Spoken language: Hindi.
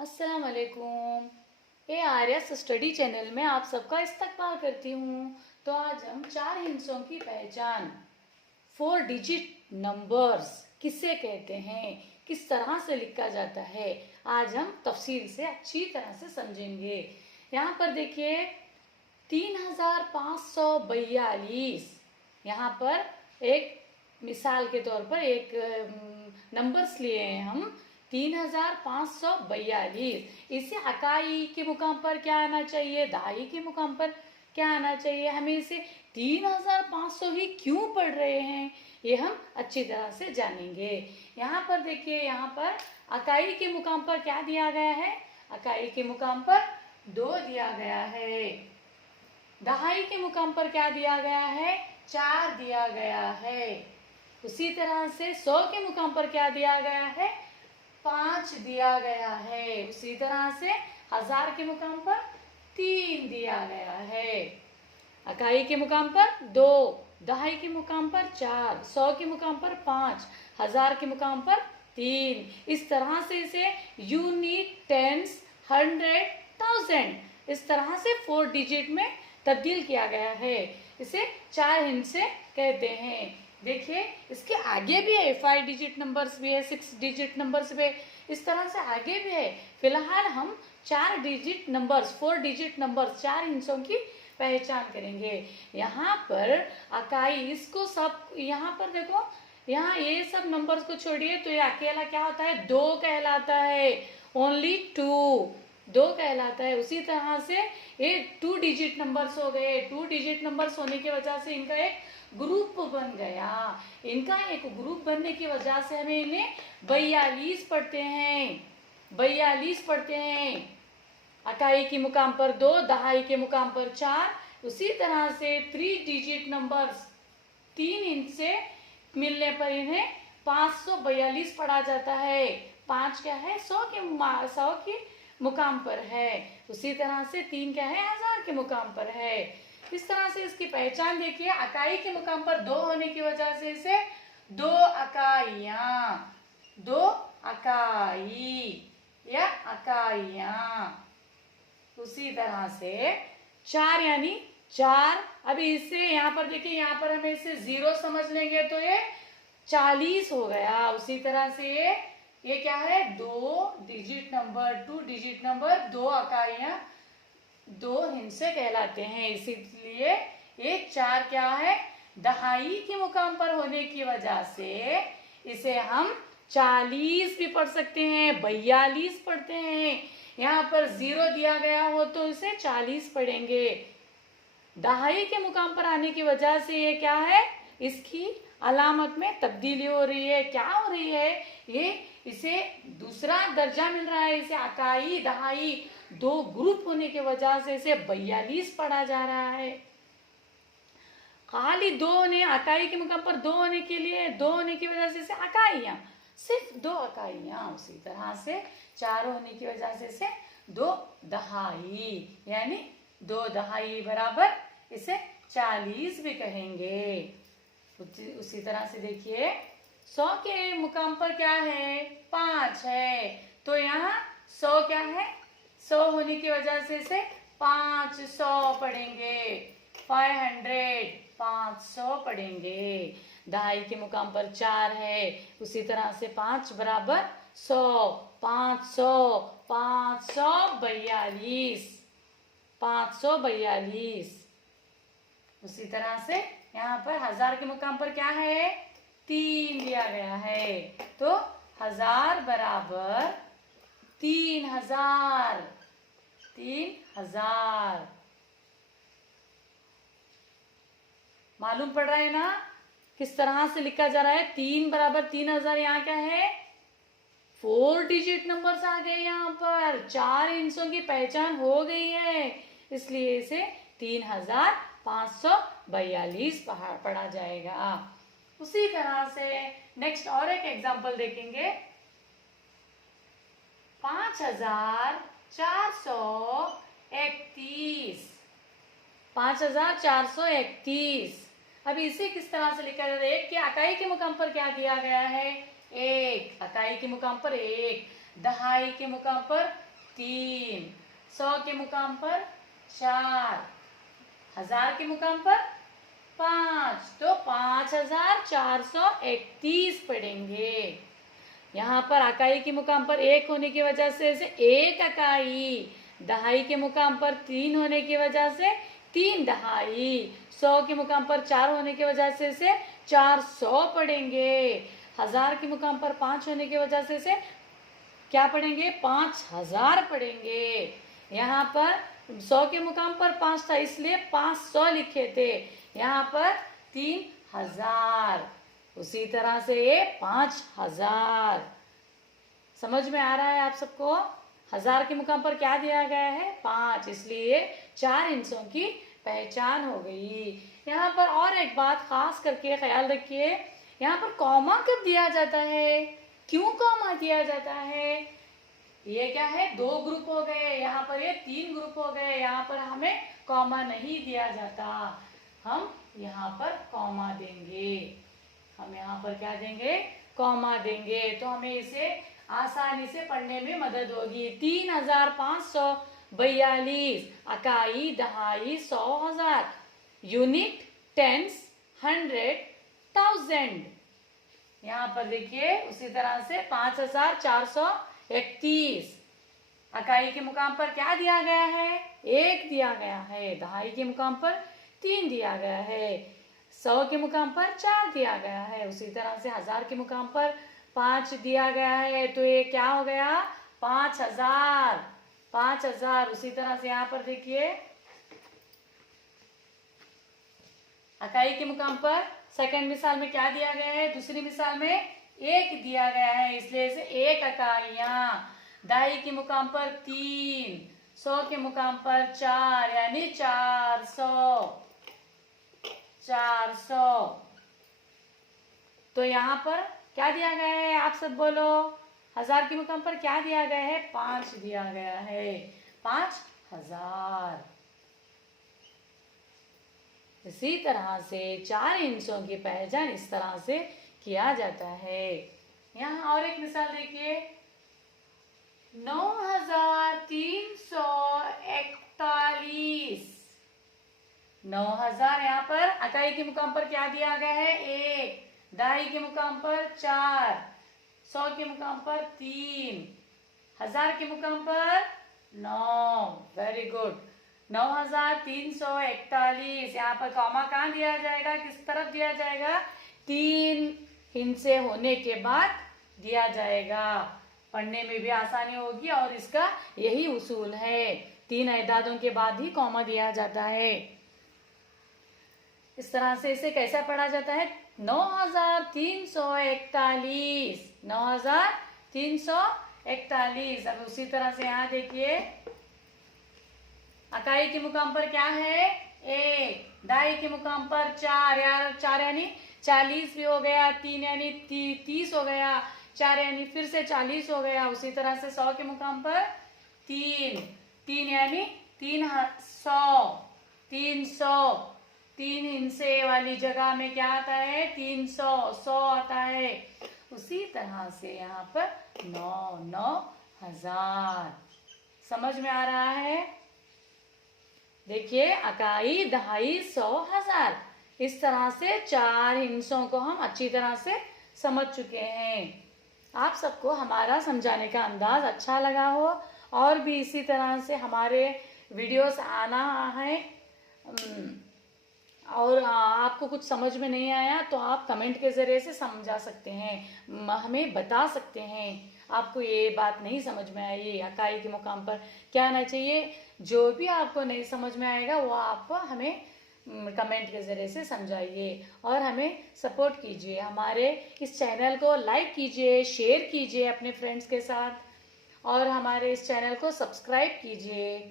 अस्सलाम वालेकुम। ए आर्यस स्टडी चैनल में आप सबका इस्तकबाल करती हूँ। तो आज हम 4 हिस्सों की पहचान 4 डिजिट नंबर्स किसे कहते हैं, किस तरह से लिखा जाता है, आज हम तफसील से अच्छी तरह से समझेंगे। यहाँ पर देखिए 3542। यहाँ पर एक मिसाल के तौर पर एक नंबर्स लिए हैं हम 3542। इसे अकाई के मुकाम पर क्या आना चाहिए, दहाई के मुकाम पर क्या आना चाहिए, हमें इसे 3500 ही क्यों पढ़ रहे हैं, ये हम अच्छी तरह से जानेंगे। यहाँ पर देखिए, यहाँ पर अकाई के मुकाम पर क्या दिया गया है, अकाई के मुकाम पर 2 दिया गया है। दहाई के मुकाम पर क्या दिया गया है, 4 दिया गया है। उसी तरह से 100 के मुकाम पर क्या दिया गया है, 5 दिया गया है। उसी तरह से 1000 के मुकाम पर 3 दिया गया है। अकाई के मुकाम पर 2, दहाई के मुकाम पर 4, 100 के मुकाम पर 5, 1000 के मुकाम पर 3। इस तरह से इसे यूनिट, टेंस, 100, 1000 इस तरह से 4 डिजिट में तब्दील किया गया है। इसे 4 हिस्से कहते हैं। देखिए इसके आगे भी है, 5 डिजिट नंबर्स भी है, 6 डिजिट नंबर्स भी है, इस तरह से आगे भी है। फिलहाल हम 4 डिजिट नंबर्स, 4 डिजिट नंबर्स, 4 हिस्सों की पहचान करेंगे। यहाँ पर अकाई, इसको सब, यहाँ पर देखो, यहाँ ये सब नंबर्स को छोड़िए तो ये अकेला क्या होता है, 2 कहलाता है। ओनली 2 कहलाता है। उसी तरह से ये 2 डिजिट नंबर्स हो गए। 2 डिजिट नंबर्स होने की वजह से इनका एक ग्रुप बन गया। इनका एक ग्रुप बनने की वजह से हमें इन्हें 42 पढ़ते हैं, 42 पढ़ते हैं। अकाई के मुकाम पर 2, दहाई के मुकाम पर 4। उसी तरह से 3 डिजिट नंबर्स, 3 इनसे मिलने पर इन्हें 542 पढ़ा जाता है। 5 क्या है, 100 के मुकाम पर है। उसी तरह से 3 क्या है, 1000 के मुकाम पर है। इस तरह से इसकी पहचान देखिए, अकाई के मुकाम पर 2 होने की वजह से इसे 2 अकाइयां, 2 अकाई या अकाइयां। उसी तरह से 4 यानी 4। अभी इससे यहाँ पर देखिए, यहाँ पर हमें इसे 0 समझ लेंगे तो ये 40 हो गया। उसी तरह से ये क्या है, 2 डिजिट नंबर, 2 डिजिट नंबर, 2 अकाइयां, 2 हिस्से कहलाते हैं। इसीलिए ये 4 क्या है, दहाई के मुकाम पर होने की वजह से इसे हम 40 भी पढ़ सकते हैं, 42 पढ़ते हैं। यहाँ पर 0 दिया गया हो तो इसे 40 पढ़ेंगे। दहाई के मुकाम पर आने की वजह से ये क्या है, इसकी अलामत में तब्दीली हो रही है। क्या हो रही है, ये इसे दूसरा दर्जा मिल रहा है। इसे अकाई, दहाई 2 ग्रुप होने की वजह से इसे 42 पढ़ा जा रहा है। खाली 2 होने, अकाई के मुकाम पर 2 होने के लिए, 2 होने की वजह से इसे अकाइयां, सिर्फ 2 अकाइयां। उसी तरह से 4 होने की वजह से इसे 2 दहाई, यानी 2 दहाई बराबर इसे 40 भी कहेंगे। उसी तरह से देखिए 100 के मुकाम पर क्या है, 5 है, तो यहाँ 100 क्या है, 100 होने की वजह से इसे 500 पढ़ेंगे। 500, 500 पढ़ेंगे। दहाई के मुकाम पर 4 है, उसी तरह से 5 बराबर 100, 500, 542, 542। उसी तरह से यहाँ पर 1000 के मुकाम पर क्या है, 3 दिया गया है, तो 1000 बराबर 3000, 3000। मालूम पड़ रहा है ना किस तरह से लिखा जा रहा है। 3 बराबर 3000। यहाँ क्या है, 4 डिजिट नंबर्स आ गए। यहाँ पर 4 हिस्सों की पहचान हो गई है, इसलिए इसे 3542 पढ़ा जाएगा। उसी तरह से नेक्स्ट और एक एग्जांपल देखेंगे। 5431, 5431। अभी इसे किस तरह से लिखा जाता है, एक के अकाई के मुकाम पर क्या दिया गया है, 1, अकाई के मुकाम पर 1, दहाई के मुकाम पर 3, 100 के मुकाम पर 4, 1000 के मुकाम पर 5, तो 5431 पढ़ेंगे। यहाँ पर इकाई के मुकाम पर 1 होने की वजह से इसे 1 इकाई, दहाई के मुकाम पर 3 होने की वजह से 3 दहाई, 100 के मुकाम पर 4 होने की वजह से इसे 400 पढ़ेंगे। 1000 के मुकाम पर 5 होने की वजह से इसे क्या पढ़ेंगे? 5000 पढ़ेंगे। यहाँ पर 100 के मुकाम पर 5 था इसलिए 500 लिखे थे, यहाँ पर 3000, उसी तरह से ये 5000। समझ में आ रहा है आप सबको? 1000 के मुकाम पर क्या दिया गया है? 5, इसलिए 4 हिस्सों की पहचान हो गई। यहाँ पर और एक बात खास करके ख्याल रखिए, यहाँ पर कॉमा कब दिया जाता है? क्यों कॉमा दिया जाता है? ये क्या है? 2 ग्रुप हो गए, यहाँ पर ये 3 ग्रुप हो गए, यहाँ पर हमें कॉमा नहीं दिया जाता, हम यहाँ पर कॉमा देंगे। हम यहाँ पर क्या देंगे? कॉमा देंगे, तो हमें इसे आसानी से पढ़ने में मदद होगी। 3542 इकाई, दहाई, 100, 1000, यूनिट, टेंस, 100, 1000। यहाँ पर देखिए उसी तरह से 5431 इकाई के मुकाम पर क्या दिया गया है? 1 दिया गया है, दहाई के मुकाम पर 3 दिया गया है, 100 के मुकाम पर 4 दिया गया है, उसी तरह से 1000 के मुकाम पर 5 दिया गया है, तो ये क्या हो गया? 5000। 5000। उसी तरह से यहाँ पर देखिए इकाई के मुकाम पर सेकंड मिसाल में क्या दिया गया है? दूसरी मिसाल में 1 दिया गया है, इसलिए इसे 1 इकाइयाँ, दहाई के मुकाम पर 3, 100 के मुकाम पर 4, यानी 400। तो यहाँ पर क्या दिया गया है? आप सब बोलो। 1000 के मुकाम पर क्या दिया गया है? 5 दिया गया है, 5000। इसी तरह से 4 हिस्सों की पहचान इस तरह से किया जाता है। यहाँ और एक मिसाल देखिए, 9341। 9000 यहाँ पर इकाई के मुकाम पर क्या दिया गया है? 1, दहाई के मुकाम पर 4, 100 के मुकाम पर 3, 1000 के मुकाम पर 9। Very good. 9341। यहाँ पर कॉमा कहाँ दिया जाएगा? किस तरफ दिया जाएगा? 3 हिस्से होने के बाद दिया जाएगा, पढ़ने में भी आसानी होगी और इसका यही उसूल है, 3 एदादों के बाद ही कॉमा दिया जाता है। इस तरह से इसे कैसा पढ़ा जाता है? 9341। 9341। अब उसी तरह से यहाँ देखिए इकाई के मुकाम पर क्या है? 1, दहाई के मुकाम पर 4, यार 4 यानी 40 भी हो गया, 3 यानी 30 हो गया, 4 यानी फिर से 40 हो गया, उसी तरह से 100 के मुकाम पर 3, 3 यानी 300, 300। 3 हिस्से वाली जगह में क्या आता है? 300, 100 आता है। उसी तरह से यहाँ पर 9000। समझ में आ रहा है? देखिए इकाई, दहाई, 100, 1000, इस तरह से 4 हिस्सों को हम अच्छी तरह से समझ चुके हैं। आप सबको हमारा समझाने का अंदाज अच्छा लगा हो और भी इसी तरह से हमारे वीडियोस आना है, और आपको कुछ समझ में नहीं आया तो आप कमेंट के ज़रिए से समझा सकते हैं, हमें बता सकते हैं आपको ये बात नहीं समझ में आई, इकाई के मुकाम पर क्या आना चाहिए। जो भी आपको नहीं समझ में आएगा वो आप हमें कमेंट के ज़रिए से समझाइए और हमें सपोर्ट कीजिए। हमारे इस चैनल को लाइक कीजिए, शेयर कीजिए अपने फ्रेंड्स के साथ और हमारे इस चैनल को सब्सक्राइब कीजिए।